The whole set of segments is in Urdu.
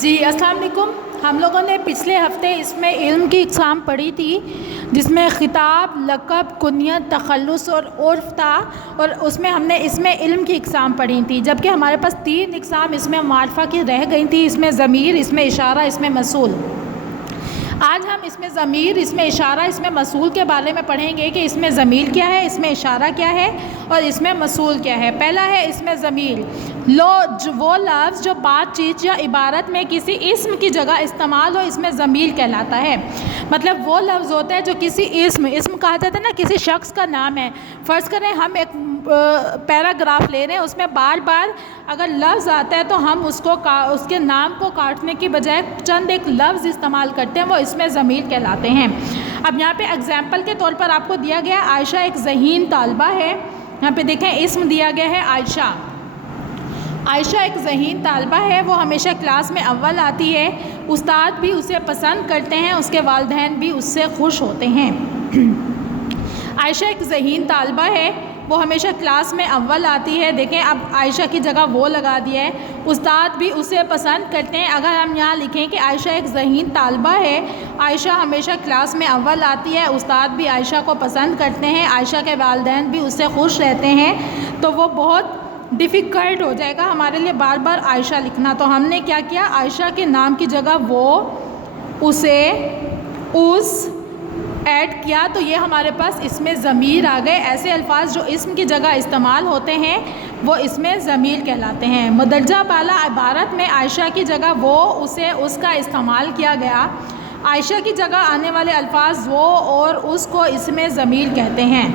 جی السلام علیکم. ہم لوگوں نے پچھلے ہفتے اس میں علم کی اقسام پڑھی تھی، جس میں خطاب، لقب، کنیت، تخلص اور عرف تھا، اور ہم نے اس میں علم کی اقسام پڑھی تھی، جبکہ ہمارے پاس 3 اقسام اس میں معرفہ کی رہ گئی تھی، اس میں ضمیر، اس میں اشارہ، اس میں موصول. آج ہم اس میں ضمیر، اس میں اشارہ، اس میں موصول کے بارے میں پڑھیں گے کہ اس میں ضمیر کیا ہے، اس میں اشارہ کیا ہے اور اس میں موصول کیا ہے. پہلا ہے اس میں ضمیر. وہ لفظ جو بات چیت یا عبارت میں کسی اسم کی جگہ استعمال ہو، اس میں ضمیر کہلاتا ہے. مطلب وہ لفظ ہوتا ہے جو کسی اسم کہا جاتا ہے نا، کسی شخص کا نام ہے. فرض کریں ہم ایک پیراگراف لے رہے ہیں، اس میں بار بار اگر لفظ آتا ہے تو ہم اس کے نام کو کاٹنے کی بجائے چند ایک لفظ استعمال کرتے ہیں، وہ اس میں ضمیر کہلاتے ہیں. اب یہاں پہ اگزامپل کے طور پر آپ کو دیا گیا عائشہ ایک ذہین طالبہ ہے. یہاں پہ دیکھیں اسم دیا گیا ہے عائشہ. عائشہ ایک ذہین طالبہ ہے، وہ ہمیشہ کلاس میں اول آتی ہے، استاد بھی اسے پسند کرتے ہیں، اس کے والدین بھی اس سے خوش ہوتے ہیں. عائشہ ایک ذہین طالبہ ہے، وہ ہمیشہ کلاس میں اول آتی ہے. دیکھیں اب عائشہ کی جگہ وہ لگا دیا ہے، استاد بھی اسے پسند کرتے ہیں. اگر ہم یہاں لکھیں کہ عائشہ ایک ذہین طالبہ ہے، عائشہ ہمیشہ کلاس میں اول آتی ہے، استاد بھی عائشہ کو پسند کرتے ہیں، عائشہ کے والدین بھی اس سے خوش رہتے ہیں، تو وہ بہت ڈیفیکلٹ ہو جائے گا ہمارے لیے بار بار عائشہ لکھنا. تو ہم نے کیا کیا، عائشہ کے نام کی جگہ وہ، اسے، اس ایڈ کیا، تو یہ ہمارے پاس اس میں ضمیر آ گئے. ایسے الفاظ جو اسم کی جگہ استعمال ہوتے ہیں وہ اس میں ضمیر کہلاتے ہیں. مندرجہ بالا عبارت میں عائشہ کی جگہ وہ، اسے، اس کا استعمال کیا گیا. عائشہ کی جگہ آنے والے الفاظ وہ اور اس کو اس میں ضمیر کہتے ہیں.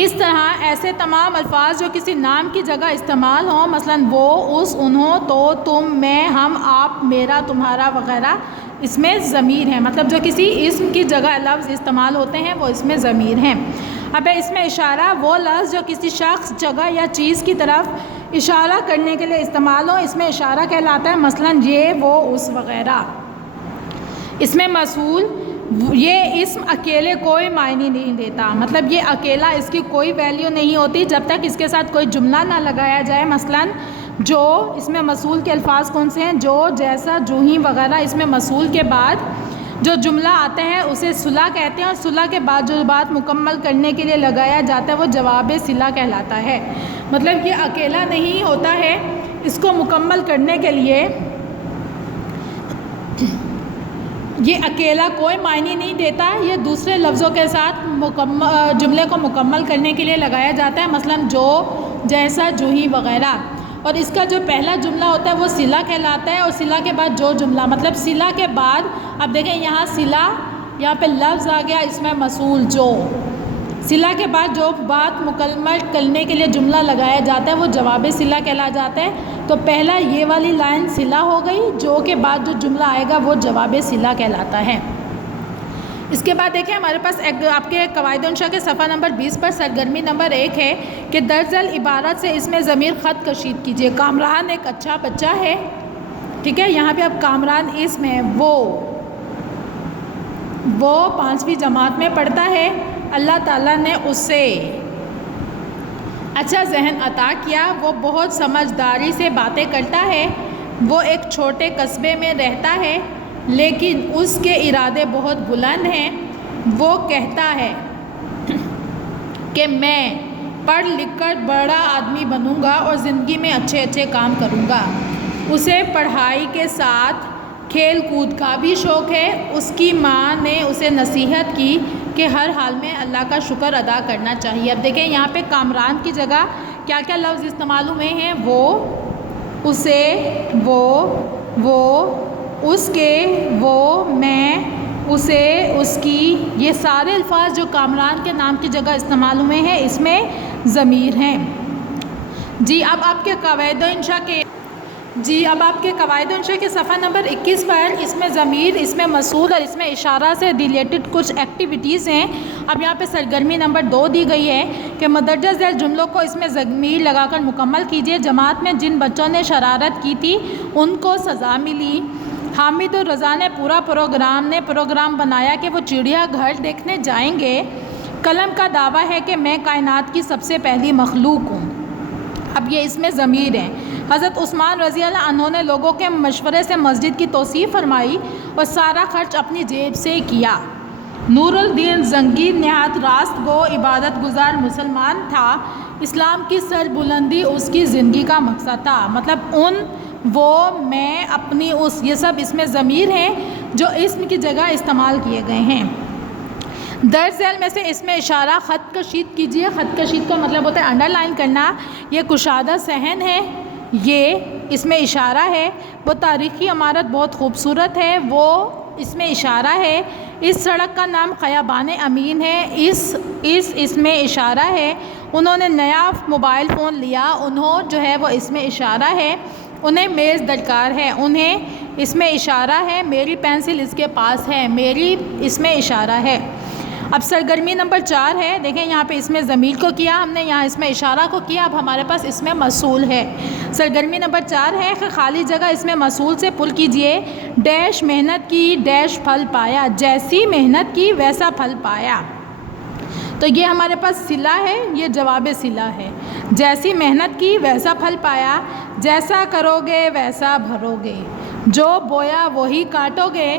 اس طرح ایسے تمام الفاظ جو کسی نام کی جگہ استعمال ہوں، مثلا وہ، اس، انہوں، تو، تم، میں، ہم، آپ، میرا، تمہارا وغیرہ، اس میں ضمیر ہیں. مطلب جو کسی اسم کی جگہ لفظ استعمال ہوتے ہیں وہ اس میں ضمیر ہیں. اب اس میں اشارہ. وہ لفظ جو کسی شخص، جگہ یا چیز کی طرف اشارہ کرنے کے لیے استعمال ہو، اس میں اشارہ کہلاتا ہے، مثلا یہ، وہ، اس وغیرہ. اس میں موصول. یہ اسم اکیلے کوئی معنی نہیں دیتا، مطلب یہ اکیلا اس کی کوئی ویلیو نہیں ہوتی جب تک اس کے ساتھ کوئی جملہ نہ لگایا جائے. مثلا جو، اس میں موصول کے الفاظ کون سے ہیں، جو، جیسا، جو ہی وغیرہ. اس میں موصول کے بعد جو جملہ آتا ہے اسے صلہ کہتے ہیں، اور صلہ کے بعد جو بات مکمل کرنے کے لیے لگایا جاتا ہے وہ جواب صلہ کہلاتا ہے. مطلب یہ اکیلا نہیں ہوتا ہے، اس کو مکمل کرنے کے لیے یہ اکیلا کوئی معنی نہیں دیتا، یہ دوسرے لفظوں کے ساتھ جملے کو مکمل کرنے کے لیے لگایا جاتا ہے. مثلا جو، جیسا، جو ہی وغیرہ. اور اس کا جو پہلا جملہ ہوتا ہے وہ صلہ کہلاتا ہے، اور صلہ کے بعد جو جملہ، مطلب صلہ کے بعد اب دیکھیں یہاں صلہ، یہاں پہ لفظ آ گیا، اس میں موصول جو. صلہ کے بعد جو بات مکمل کرنے کے لیے جملہ لگایا جاتا ہے وہ جواب صلہ کہلا جاتا ہے. تو پہلا یہ والی لائن صلہ ہو گئی، جو کے بعد جو جملہ آئے گا وہ جواب صلہ کہلاتا ہے. اس کے بعد دیکھیں ہمارے پاس آپ کے قواعد انشاء کے صفحہ نمبر 20 پر سرگرمی نمبر 1 ہے کہ درج ذیل عبارت سے اس میں ضمیر خط کشید کیجیے. کامران ایک اچھا بچہ ہے، ٹھیک ہے. یہاں پہ اب کامران اسم ہے. وہ 5ویں جماعت میں پڑھتا ہے. اللہ تعالیٰ نے اسے اچھا ذہن عطا کیا. وہ بہت سمجھداری سے باتیں کرتا ہے. وہ ایک چھوٹے قصبے میں رہتا ہے لیکن اس کے ارادے بہت بلند ہیں. وہ کہتا ہے کہ میں پڑھ لکھ کر بڑا آدمی بنوں گا اور زندگی میں اچھے اچھے کام کروں گا. اسے پڑھائی کے ساتھ کھیل کود کا بھی شوق ہے. اس کی ماں نے اسے نصیحت کی کہ ہر حال میں اللہ کا شکر ادا کرنا چاہیے. اب دیکھیں یہاں پہ کامران کی جگہ کیا کیا لفظ استعمال ہوئے ہیں، وہ، اسے، وہ، اس کے، وہ، میں، اسے، اس کی. یہ سارے الفاظ جو کامران کے نام کی جگہ استعمال ہوئے ہیں اس میں ضمیر ہیں. جی اب آپ کے قواعد انشاء کے صفحہ نمبر 21 پر اس میں ضمیر، اس میں موصول اور اس میں اشارہ سے ریلیٹڈ کچھ ایکٹیویٹیز ہیں. اب یہاں پہ سرگرمی نمبر 2 دی گئی ہے کہ مندرجہ ذیل جملوں کو اس میں ضمیر لگا کر مکمل کیجیے. جماعت میں جن بچوں نے شرارت کی تھی ان کو سزا ملی. حامد اور رضا نے پروگرام بنایا کہ وہ چڑیا گھر دیکھنے جائیں گے. قلم کا دعویٰ ہے کہ میں کائنات کی سب سے پہلی مخلوق ہوں. اب یہ اس میں ضمیر ہیں. حضرت عثمان رضی اللہ عنہ نے لوگوں کے مشورے سے مسجد کی توسیع فرمائی اور سارا خرچ اپنی جیب سے کیا۔ نور الدین زنگی نہایت راست گو عبادت گزار مسلمان تھا۔ اسلام کی سربلندی اس کی زندگی کا مقصد تھا۔ مطلب میں اپنی یہ سب اس میں ضمیر ہیں جو اسم کی جگہ استعمال کیے گئے ہیں۔ درج ذیل میں سے اس میں اشارہ خط کشید کیجیے۔ خط کشید کا مطلب ہوتا ہے انڈر لائن کرنا۔ یہ کشادہ صحن ہے، یہ اس میں اشارہ ہے۔ وہ تاریخی عمارت بہت خوبصورت ہے، وہ اس میں اشارہ ہے۔ اس سڑک کا نام خیابان امین ہے، اس میں اشارہ ہے۔ انہوں نے نیا موبائل فون لیا، جو ہے وہ اس میں اشارہ ہے۔ انہیں میز درکار ہے، انہیں اس میں اشارہ ہے۔ میری پینسل اس کے پاس ہے، میری اس میں اشارہ ہے۔ اب سرگرمی نمبر 4 ہے، دیکھیں یہاں پہ اس میں ضمیر کو کیا ہم نے، یہاں اس میں اشارہ کو کیا، اب ہمارے پاس اس میں موصول ہے۔ سرگرمی نمبر 4 ہے کہ خالی جگہ اس میں موصول سے پر کیجئے۔ ڈیش محنت کی ڈیش پھل پایا، جیسی محنت کی ویسا پھل پایا۔ تو یہ ہمارے پاس صلہ ہے، یہ جواب صلہ ہے۔ جیسی محنت کی ویسا پھل پایا، جیسا کرو گے ویسا بھرو گے، جو بویا وہی کاٹو گے،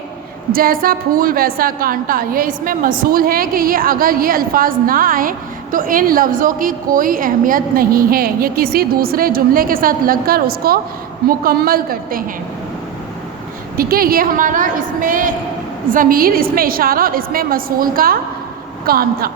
جیسا پھول ویسا کانٹا۔ یہ اس میں موصول ہے کہ اگر یہ الفاظ نہ آئیں تو ان لفظوں کی کوئی اہمیت نہیں ہے، یہ کسی دوسرے جملے کے ساتھ لگ کر اس کو مکمل کرتے ہیں۔ ٹھیک ہے، یہ ہمارا اس میں ضمیر، اس میں اشارہ اور اس میں موصول کا کام تھا۔